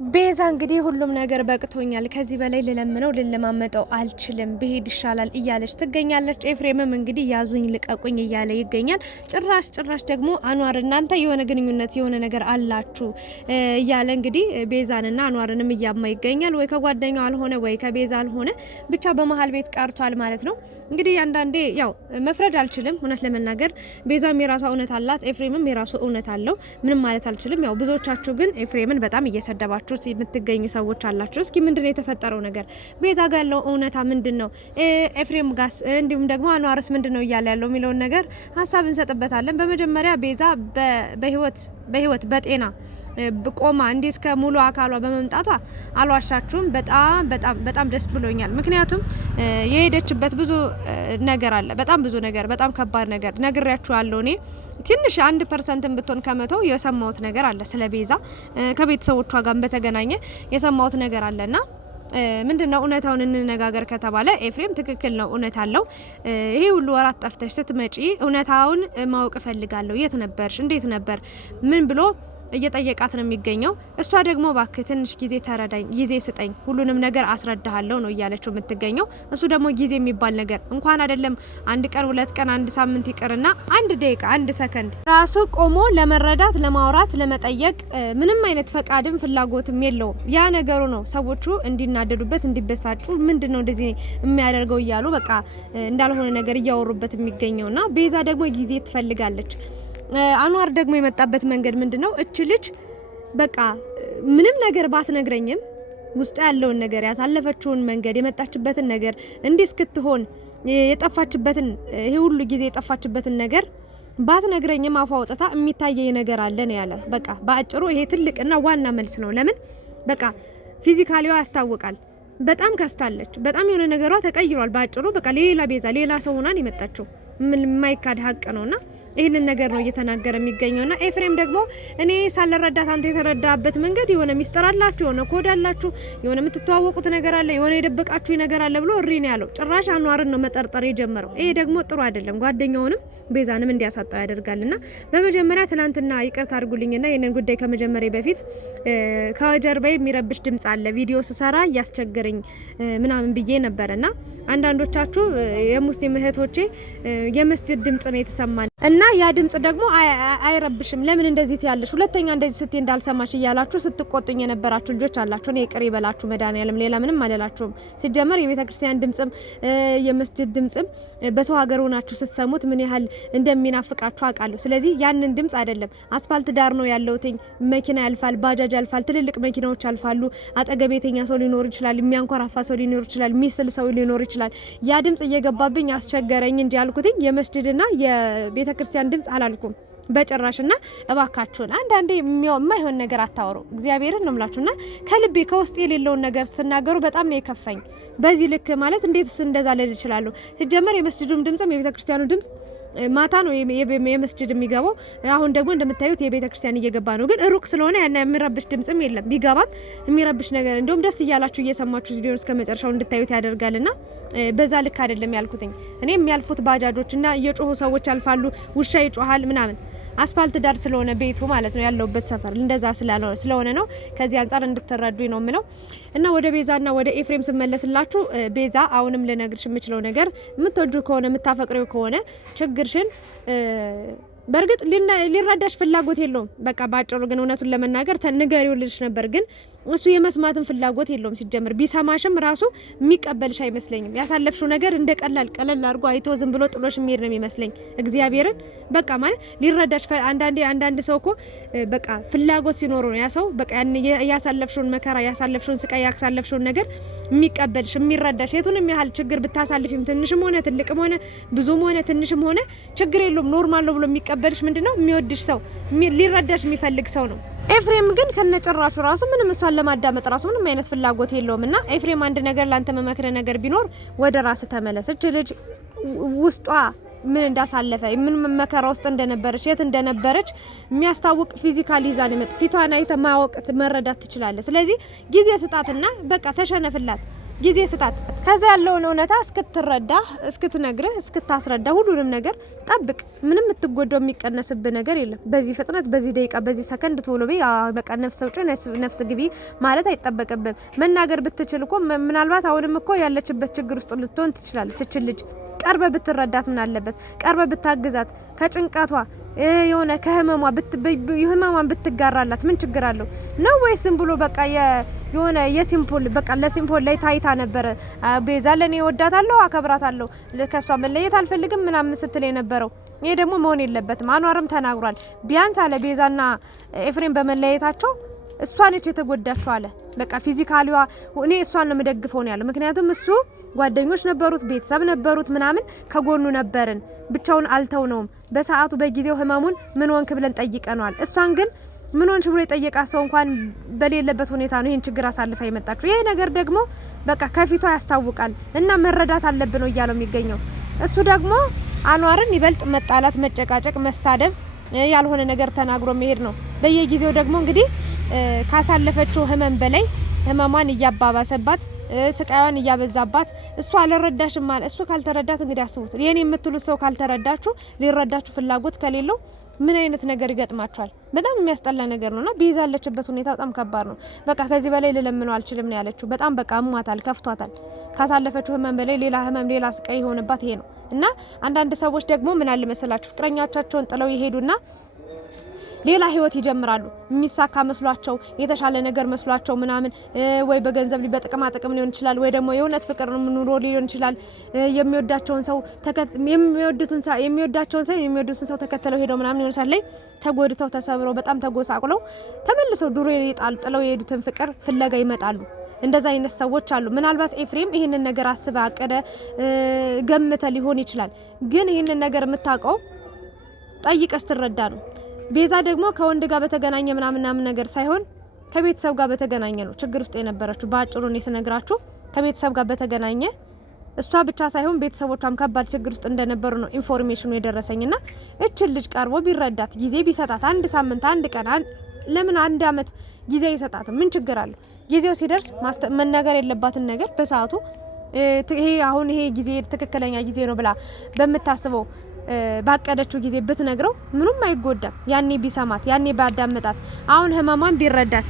ቤዛ እንግዲህ ሁሉም ነገር በቅቶኛል፣ ከዚህ በላይ ልለምነው ልለማመጠው አልችልም፣ ብሄድ ይሻላል እያለች ትገኛለች። ኤፍሬምም እንግዲህ ያዙኝ ልቀቁኝ እያለ ይገኛል። ጭራሽ ደግሞ አንዋር እናንተ የሆነ ግንኙነት የሆነ ነገር አላችሁ እያለ እንግዲህ ቤዛንና አንዋርንም እያማ ይገኛል። ወይ ከጓደኛው አልሆነ ወይ ከቤዛ አልሆነ ብቻ በመሀል ቤት ቀርቷል ማለት ነው። እንግዲህ አንዳንዴ ያው መፍረድ አልችልም እውነት ለመናገር ቤዛም የራሷ እውነት አላት፣ ኤፍሬምም የራሱ እውነት አለው። ምንም ማለት አልችልም። ያው ብዙዎቻችሁ ግን ኤፍሬምን በጣም እየሰደባችሁ የምትገኙ ሰዎች አላችሁ። እስኪ ምንድነው የተፈጠረው ነገር? ቤዛ ጋር ያለው እውነታ ምንድነው? ኤፍሬም ጋስ እንዲሁም ደግሞ አንዋርስ ምንድነው እያለ ያለው የሚለውን ነገር ሀሳብ እንሰጥበታለን። በመጀመሪያ ቤዛ በህይወት በጤና ቆማ እንዲህ እስከ ሙሉ አካሏ በመምጣቷ አልዋሻችሁም፣ በጣም ደስ ብሎኛል። ምክንያቱም የሄደችበት ብዙ ነገር አለ፣ በጣም ብዙ ነገር፣ በጣም ከባድ ነገር ነግሬያችኋለሁ። እኔ ትንሽ 1% ብትሆን ከመተው የሰማሁት ነገር አለ ስለ ቤዛ ከቤተሰቦቿ ጋር በተገናኘ የሰማሁት ነገር አለና ምንድነው እውነታውን እንነጋገር ከተባለ ኤፍሬም ትክክል ነው፣ እውነት አለው። ይሄ ሁሉ ወራት ጠፍተሽ ስትመጪ እውነታውን ማወቅ እፈልጋለሁ፣ የት ነበርሽ፣ እንዴት ነበር፣ ምን ብሎ እየጠየቃት ነው የሚገኘው። እሷ ደግሞ ባክህ ትንሽ ጊዜ ተረዳኝ፣ ጊዜ ስጠኝ፣ ሁሉንም ነገር አስረዳሃለሁ ነው እያለችው የምትገኘው። እሱ ደግሞ ጊዜ የሚባል ነገር እንኳን አይደለም 1 ቀን 2 ቀን 1 ሳምንት ይቅርና 1 ደቂቃ 1 ሰከንድ ራሱ ቆሞ ለመረዳት ለማውራት ለመጠየቅ ምንም አይነት ፈቃድም ፍላጎትም የለውም። ያ ነገሩ ነው ሰዎቹ እንዲናደዱበት እንዲበሳጩ ምንድነው እንደዚህ የሚያደርገው እያሉ በቃ እንዳልሆነ ነገር እያወሩበት የሚገኘውና ቤዛ ደግሞ ጊዜ ትፈልጋለች። አንዋር ደግሞ የመጣበት መንገድ ምንድነው? እች ልጅ በቃ ምንም ነገር ባትነግረኝም ውስጥ ያለውን ነገር ያሳለፈችውን መንገድ የመጣችበትን ነገር እንዲህ እስክትሆን የጠፋችበትን ይሄ ሁሉ ጊዜ የጠፋችበትን ነገር ባትነግረኝም አፏ ወጥታ የሚታየኝ ነገር አለ ነው ያለ። በቃ በአጭሩ ይሄ ትልቅና ዋና መልስ ነው። ለምን በቃ ፊዚካሊዋ ያስታውቃል። በጣም ከስታለች። በጣም የሆነ ነገሯ ተቀይሯል። በአጭሩ በቃ ሌላ ቤዛ ሌላ ሰው ሆናን የመጣችው ምን ማይካድ ሀቅ ነውና ይሄንን ነገር ነው እየተናገረ የሚገኘውና ኤፍሬም ደግሞ እኔ ሳልረዳት አንተ የተረዳበት መንገድ የሆነ ሚስጥር አላችሁ፣ የሆነ ኮድ አላችሁ፣ የሆነ የምትተዋወቁት ነገር አለ፣ የሆነ የደበቃችሁ ነገር አለ ብሎ እሪ ነው ያለው። ጭራሽ አንዋርን ነው መጠርጠር የጀመረው። ይሄ ደግሞ ጥሩ አይደለም። ጓደኛውንም ቤዛንም እንዲያሳጣው ያደርጋልና በመጀመሪያ ትናንትና ይቅርታ አድርጉልኝና ይሄንን ጉዳይ ከመጀመሪያ በፊት ከጀርባዬ የሚረብሽ ድምጽ አለ ቪዲዮ ስሰራ እያስቸገረኝ ምናምን ብዬ ነበርና አንዳንዶቻችሁ የሙስሊም እህቶቼ የመስጂድ ድምጽ ነው የተሰማኝ እና ያ ድምጽ ደግሞ አይረብሽም፣ ለምን እንደዚህ ትያለሽ፣ ሁለተኛ እንደዚህ ስትይ እንዳልሰማሽ እያላችሁ ስትቆጡኝ የነበራችሁ ልጆች አላችሁ። እኔ ይቅር ይበላችሁ መድኃኒዓለም፣ ሌላ ምንም አልላችሁም። ሲጀመር የቤተ ክርስቲያን ድምጽም የመስጂድ ድምጽም በሰው ሀገር ሆናችሁ ስትሰሙት ምን ያህል እንደሚናፍቃችሁ አውቃለሁ። ስለዚህ ያንን ድምጽ አይደለም፣ አስፋልት ዳር ነው ያለውትኝ፣ መኪና ያልፋል፣ ባጃጅ ያልፋል፣ ትልልቅ መኪናዎች ያልፋሉ፣ አጠገቤተኛ ሰው ሊኖር ይችላል፣ የሚያንኮራፋ ሰው ሊኖር ይችላል፣ ሚስል ሰው ሊኖር ይችላል። ያ ድምጽ እየገባብኝ አስቸገረኝ እንጂ ያልኩትኝ የመስጂድና የቤተ ክርስቲያን ድምጽ አላልኩም በጭራሽና እባካችሁን አንዳንዴ የማይሆን ነገር አታወሩ። እግዚአብሔርን ነው የምላችሁና ከልቤ ከውስጥ የሌለውን ነገር ስትናገሩ በጣም ነው የከፈኝ። በዚህ ልክ ማለት እንዴትስ እንደዛ ልል እችላለሁ? ሲጀመር የመስጂዱም ድምጽም የቤተ ክርስቲያኑ ድምጽ ማታ ነው የመስጂድ የሚገባው። አሁን ደግሞ እንደምታዩት የቤተ ክርስቲያን እየገባ ነው። ግን ሩቅ ስለሆነ ያን የሚረብሽ ድምጽም የለም። ቢገባም የሚረብሽ ነገር እንደውም ደስ እያላችሁ እየሰማችሁ ቪዲዮን እስከ መጨረሻው እንድታዩት ያደርጋልና በዛ ልክ አይደለም ያልኩትኝ። እኔ የሚያልፉት ባጃጆችና እየጮሁ ሰዎች ያልፋሉ፣ ውሻ ይጮሃል ምናምን አስፋልት ዳር ስለሆነ ቤቱ ማለት ነው ያለውበት ሰፈር እንደዛ ስለሆነ ነው። ከዚህ አንፃር እንድትረዱኝ ነው ምለው እና ወደ ቤዛና ወደ ኤፍሬም ስመለስላችሁ ቤዛ አሁንም ልነግርሽ የምችለው ነገር የምትወጁ ከሆነ የምታፈቅሪው ከሆነ ችግርሽን በርግጥ ሊረዳሽ ፍላጎት የለውም። በቃ ባጭሩ ግን እውነቱን ለመናገር ንገሪው ልልሽ ነበር፣ ግን እሱ የመስማትን ፍላጎት የለውም። ሲጀምር ቢሰማሽም ራሱ የሚቀበልሽ አይመስለኝም። ያሳለፍሽው ነገር እንደ ቀለል አድርጎ አይቶ ዝም ብሎ ጥሎሽ የሚሄድ ነው የሚመስለኝ። እግዚአብሔርን በቃ ማለት ሊረዳሽ አንዳንድ ሰው እኮ በቃ ፍላጎት ሲኖረው ነው ያ ሰው በቃ ያሳለፍሽውን መከራ ያሳለፍሽውን ስቃይ ያሳለፍሽውን ነገር የሚቀበልሽ የሚረዳሽ። የቱንም ያህል ችግር ብታሳልፊም ትንሽም ሆነ ትልቅም ሆነ ብዙም ሆነ ትንሽም ሆነ ችግር የለውም ኖርማል ነው ብሎ የሚቀበልሽ ምንድነው የሚወድሽ ሰው ሊረዳሽ የሚፈልግ ሰው ነው። ኤፍሬም ግን ከነጭራሹ ራሱ ምንም እሷን ለማዳመጥ ራሱ ምንም አይነት ፍላጎት የለውምና ኤፍሬም አንድ ነገር ላንተ መመክረ ነገር ቢኖር ወደ ራስ ተመለስ። እቺ ልጅ ውስጧ ምን እንዳሳለፈ ምን መከራ ውስጥ እንደነበረች የት እንደነበረች የሚያስታውቅ ፊዚካል ይዛን ፊቷን አይተ ማወቅ መረዳት ትችላለህ። ስለዚህ ጊዜ ስጣትና በቃ ተሸነፍላት። ጊዜ ስጣት። ከዛ ያለውን እውነታ እስክትረዳ እስክትነግርህ እስክታስረዳ ሁሉንም ነገር ጠብቅ። ምንም የምትጎዳው የሚቀነስብህ ነገር የለም። በዚህ ፍጥነት በዚህ ደቂቃ በዚህ ሰከንድ ቶሎ በቃ ነፍስ ውጪ ነፍስ ግቢ ማለት አይጠበቅብም። መናገር ብትችል እኮ ምናልባት አሁንም እኮ ያለችበት ችግር ውስጥ ልትሆን ትችላለች። እቺ ልጅ ቀርበ ብትረዳት ምን አለበት? ቀርበ ብታግዛት ከጭንቀቷ የሆነ ከህመሟን ብትጋራላት ምን ችግር አለው ነው? ወይስ ዝም ብሎ በቃ የሆነ የሲምፖል በቃ ለሲምፖል ላይ ታይታ ነበር ቤዛ ለኔ ወዳታለሁ አከብራታለሁ ከሷ መለየት አልፈልግም ምናምን ስትል የነበረው? ይሄ ደግሞ መሆን የለበትም። አኗርም ተናግሯል። ቢያንስ አለ ቤዛና ኤፍሬም በመለየታቸው እሷ ነች የተጎዳቸው አለ። በቃ ፊዚካሊዋ እኔ እሷን ነው የምደግፈው ነው ያለው። ምክንያቱም እሱ ጓደኞች ነበሩት፣ ቤተሰብ ነበሩት፣ ምናምን ከጎኑ ነበርን፣ ብቻውን አልተውነውም። በሰዓቱ በጊዜው ህመሙን ምን ወንክ ብለን ጠይቀናል። እሷን ግን ምን ወንሽ ብሎ የጠየቃ ሰው እንኳን በሌለበት ሁኔታ ነው ይሄን ችግር አሳልፋ የመጣችው። ይሄ ነገር ደግሞ በቃ ከፊቷ ያስታውቃል እና መረዳት አለብን ነው እያለው የሚገኘው። እሱ ደግሞ አኗርን ይበልጥ መጣላት፣ መጨቃጨቅ፣ መሳደብ፣ ያልሆነ ነገር ተናግሮ መሄድ ነው። በየጊዜው ደግሞ እንግዲህ ካሳለፈችው ህመም በላይ ህመሟን እያባባሰባት ስቃዩን እያበዛባት እሱ አልረዳሽም ማለት እሱ ካልተረዳት እንግዲህ አስቡት። የኔ የምትሉት ሰው ካልተረዳችሁ ሊረዳችሁ ፍላጎት ከሌለው ምን አይነት ነገር ይገጥማችኋል? በጣም የሚያስጠላ ነገር ነውና ቤዛ ያለችበት ሁኔታ በጣም ከባድ ነው። በቃ ከዚህ በላይ ልለምነው አልችልም ነው ያለችው። በጣም በቃ አሟታል፣ ከፍቷታል። ካሳለፈችው ህመም በላይ ሌላ ህመም ሌላ ስቃይ የሆነባት ይሄ ነው። እና አንዳንድ ሰዎች ደግሞ ምን አለ መሰላችሁ ፍቅረኛዎቻቸውን ጥለው ይሄዱና ሌላ ህይወት ይጀምራሉ። የሚሳካ መስሏቸው የተሻለ ነገር መስሏቸው ምናምን ወይ በገንዘብ በጥቅማ ጥቅም ሊሆን ይችላል፣ ወይ ደግሞ የእውነት ፍቅር ኑሮ ሊሆን ይችላል። የሚወዳቸውን ሰው የሚወዱትን ሰው ተከትለው ሄደው ምናምን የሆነ ሰዓት ላይ ተጎድተው ተሰብረው በጣም ተጎሳቁለው ተመልሰው ድሮ ጥለው የሄዱትን ፍቅር ፍለጋ ይመጣሉ። እንደዛ አይነት ሰዎች አሉ። ምናልባት ኤፍሬም ይሄንን ነገር አስበ አቀደ ገምተ ሊሆን ይችላል። ግን ይሄንን ነገር የምታውቀው ጠይቀህ ስትረዳ ነው። ቤዛ ደግሞ ከወንድ ጋር በተገናኘ ምናምን ነገር ሳይሆን ከቤተሰብ ጋር በተገናኘ ነው ችግር ውስጥ የነበረችው። ባጭሩ ነው ስነግራችሁ ከቤተሰብ ጋር በተገናኘ እሷ ብቻ ሳይሆን ቤተሰቦቿም ከባድ ችግር ውስጥ እንደነበሩ ነው ኢንፎርሜሽኑ የደረሰኝና እችን ልጅ ቀርቦ ቢረዳት ጊዜ ቢሰጣት አንድ ሳምንት አንድ ቀን ለምን አንድ አመት ጊዜ ይሰጣት? ምን ችግር አለው? ጊዜው ሲደርስ መናገር የለባትን ነገር በሰዓቱ ይሄ ጊዜ ትክክለኛ ጊዜ ነው ብላ በምታስበው ባቀደችው ጊዜ ብትነግረው ምንም አይጎዳም። ያኔ ቢሰማት ያኔ ባዳመጣት አሁን ህመሟን ቢረዳት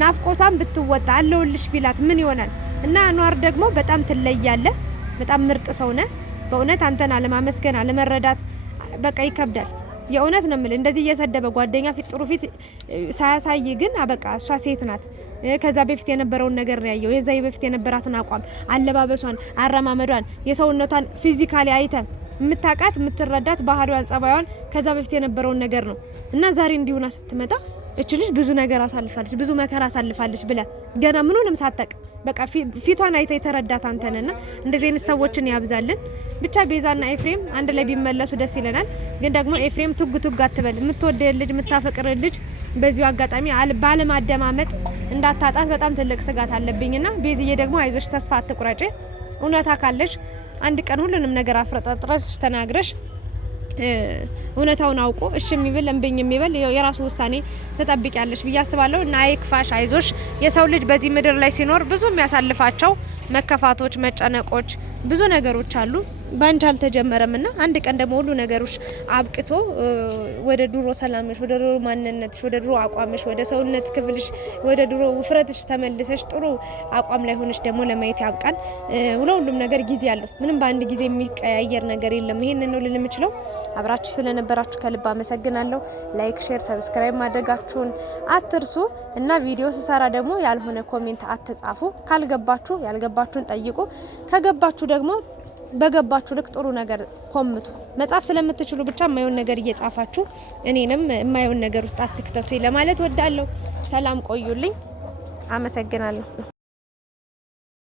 ናፍቆቷን ብትወጣ አለውልሽ ቢላት ምን ይሆናል? እና አኗር ደግሞ በጣም ትለያለ። በጣም ምርጥ ሰው ነህ። በእውነት አንተን አለማመስገን አለመረዳት በቃ ይከብዳል። የእውነት ነው የምልህ። እንደዚህ እየሰደበ ጓደኛ ፊት ጥሩ ፊት ሳያሳይ ግን በቃ እሷ ሴት ናት። ከዛ በፊት የነበረውን ነገር ነው ያየው። የዛ በፊት የነበራትን አቋም፣ አለባበሷን፣ አረማመዷን፣ የሰውነቷን ፊዚካሊ አይተን የምታቃት የምትረዳት ባህሪዋን ጸባዩን ከዛ በፊት የነበረውን ነገር ነው እና ዛሬ እንዲሆና ስትመጣ እቺ ልጅ ብዙ ነገር አሳልፋለች፣ ብዙ መከራ አሳልፋለች ብለ ገና ምንንም ሳታቅ በቃ ፊቷን አይተ የተረዳት አንተነና እንደዚህ አይነት ሰዎችን ያብዛልን። ብቻ ቤዛና ኤፍሬም አንድ ላይ ቢመለሱ ደስ ይለናል። ግን ደግሞ ኤፍሬም ቱግ አትበል። የምትወደው ልጅ የምታፈቅር ልጅ በዚሁ አጋጣሚ ባለማደማመጥ እንዳታጣት በጣም ትልቅ ስጋት አለብኝና ቤዝዬ ደግሞ አይዞሽ፣ ተስፋ አትቁረጪ። እውነታ ካለሽ አንድ ቀን ሁሉንም ነገር አፍረጣጥረሽ ተናግረሽ እውነታውን አውቆ እሺ የሚብል እንብኝ የሚበል የራሱ ውሳኔ ተጠብቂያለሽ ብዬ አስባለሁ። እና አይክፋሽ፣ አይዞሽ። የሰው ልጅ በዚህ ምድር ላይ ሲኖር ብዙ የሚያሳልፋቸው መከፋቶች፣ መጨነቆች፣ ብዙ ነገሮች አሉ። ባንቺ አልተጀመረምና አንድ ቀን ደግሞ ሁሉ ነገሮች አብቅቶ ወደ ድሮ ሰላምሽ፣ ወደ ድሮ ማንነትሽ፣ ወደ ድሮ አቋምሽ፣ ወደ ሰውነት ክፍልሽ፣ ወደ ድሮ ውፍረትሽ ተመልሰሽ ጥሩ አቋም ላይ ሆነሽ ደግሞ ለማየት ያብቃን። ሁሉም ነገር ጊዜ አለው። ምንም በአንድ ጊዜ የሚቀያየር ነገር የለም። ይሄንን ነው ልል የምችለው። አብራችሁ ስለነበራችሁ ከልብ አመሰግናለሁ። ላይክ፣ ሼር፣ ሰብስክራይብ ማድረጋችሁን አትርሱ እና ቪዲዮ ስሰራ ደግሞ ያልሆነ ኮሜንት አትጻፉ። ካልገባችሁ ያልገባችሁን ጠይቁ። ከገባችሁ ደግሞ በገባችሁ ልክ ጥሩ ነገር ኮምቱ። መጻፍ ስለምትችሉ ብቻ የማይሆን ነገር እየጻፋችሁ እኔንም የማይሆን ነገር ውስጥ አትክተቱ ለማለት ወዳለሁ። ሰላም ቆዩልኝ። አመሰግናለሁ።